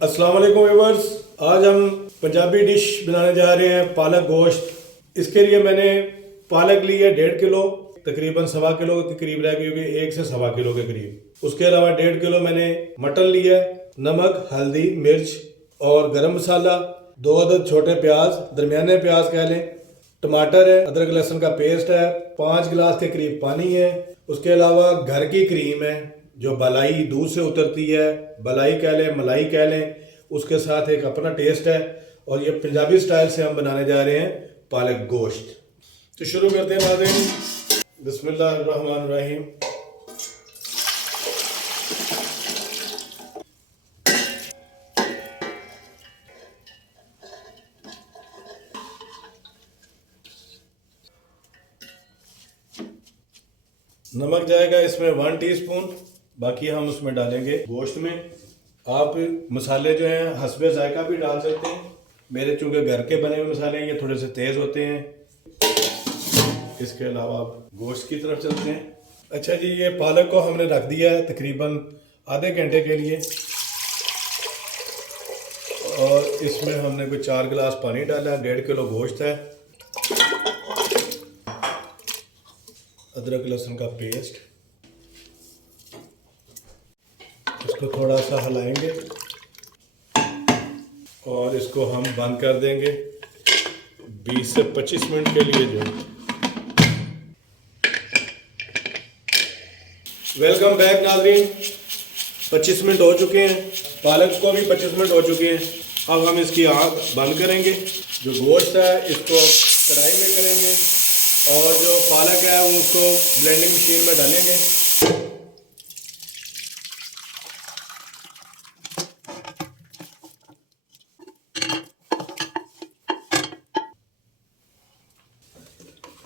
अस्सलाम वालेकुम व्यूअर्स। आज हम पंजाबी डिश बनाने जा रहे हैं पालक गोश्त। इसके लिए मैंने पालक ली है 1.5 किलो, तकरीबन 1.25 किलो के करीब रह गई होगी, 1 से 1.25 किलो के करीब। उसके अलावा 1.5 किलो मैंने मटन लिया है, नमक, हल्दी, मिर्च और गरम मसाला, 2 अदद छोटे प्याज, दरमियाने प्याज कह लें, टमाटर है, अदरक लहसुन का पेस्ट है, 5 गिलास के करीब पानी है। उसके अलावा घर की क्रीम है जो बलाई दूध से उतरती है, बलाई कह लें, मलाई कह लें, उसके साथ एक अपना टेस्ट है। और ये पंजाबी स्टाइल से हम बनाने जा रहे हैं पालक गोश्त। तो शुरू करते हैं नाज़रीन। बिस्मिल्लाहिर्रहमानिर्रहीम। नमक जाएगा इसमें 1 टीस्पून, बाकी हम उसमें डालेंगे गोश्त में। आप मसाले जो हैं हस्बे जायका भी डाल सकते हैं। मेरे चूँकि घर के बने हुए मसाले हैं, ये थोड़े से तेज़ होते हैं। इसके अलावा आप गोश्त की तरफ चलते हैं। अच्छा जी, ये पालक को हमने रख दिया है तकरीबन आधे घंटे के लिए, और इसमें हमने कोई 4 गिलास पानी डाला है। 1.5 किलो गोश्त है, अदरक लहसुन का पेस्ट, इसको थोड़ा सा हिलाएंगे और इसको हम बंद कर देंगे 20 से 25 मिनट के लिए। जो वेलकम बैक नाज़रीन। 25 मिनट हो चुके हैं, पालक को भी 25 मिनट हो चुके हैं। अब हम इसकी आग बंद करेंगे। जो गोश्त है इसको कढ़ाई में करेंगे और जो पालक है उसको ब्लेंडिंग मशीन में डालेंगे।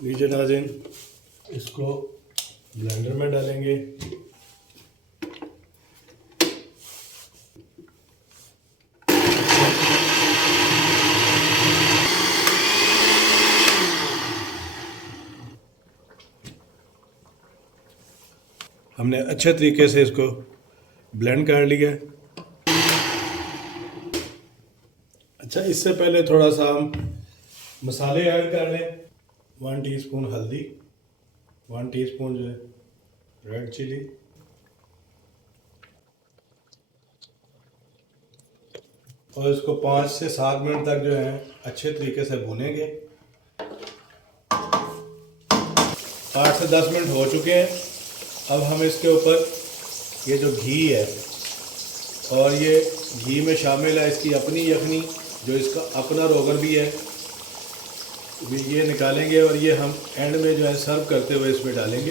लीजिए नाज़रीन, इसको ब्लेंडर में डालेंगे। हमने अच्छे तरीके से इसको ब्लेंड कर लिया। अच्छा, इससे पहले थोड़ा सा हम मसाले ऐड कर लें। 1 टीस्पून हल्दी, 1 टीस्पून जो है रेड चिली, और इसको 5 से 7 मिनट तक जो है अच्छे तरीके से भूनेंगे। 8 से 10 मिनट हो चुके हैं। अब हम इसके ऊपर ये जो घी है, और ये घी में शामिल है इसकी अपनी यखनी, जो इसका अपना रोगन भी है, ये निकालेंगे और ये हम एंड में जो है सर्व करते हुए इसमें डालेंगे।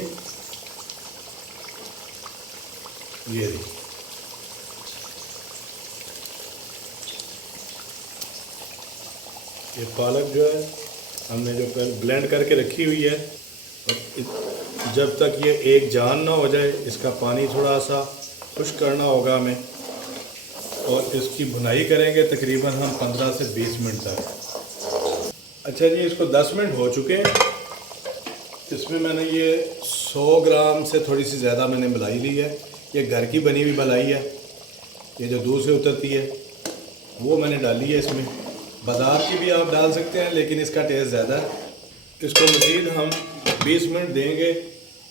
ये पालक जो है हमने जो पहले ब्लेंड करके रखी हुई है, और जब तक ये एक जान ना हो जाए इसका पानी थोड़ा सा खुश्क करना होगा हमें, और इसकी भुनाई करेंगे तकरीबन हम 15 से 20 मिनट तक। अच्छा जी, इसको 10 मिनट हो चुके हैं। इसमें मैंने ये 100 ग्राम से थोड़ी सी ज़्यादा मैंने मलाई ली है। ये घर की बनी हुई मलाई है, ये जो दूध से उतरती है वो मैंने डाली है इसमें। बाज़ार की भी आप डाल सकते हैं, लेकिन इसका टेस्ट ज़्यादा है। इसको मज़ीद हम 20 मिनट देंगे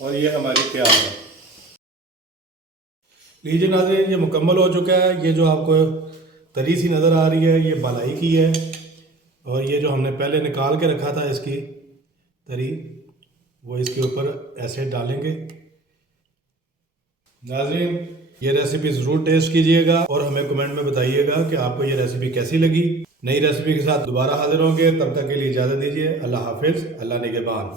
और ये हमारी तैयार है। लीजिए नाज़रीन, ये मुकम्मल हो चुका है। ये जो आपको तरी सी नज़र आ रही है ये मलाई की है, और ये जो हमने पहले निकाल के रखा था इसकी तरी, वो इसके ऊपर ऐसे डालेंगे। नाज़रीन, ये रेसिपी ज़रूर टेस्ट कीजिएगा और हमें कमेंट में बताइएगा कि आपको ये रेसिपी कैसी लगी। नई रेसिपी के साथ दोबारा हाजिर होंगे, तब तक के लिए इजाज़त दीजिए। अल्लाह हाफिज़, अल्लाह निगहबान।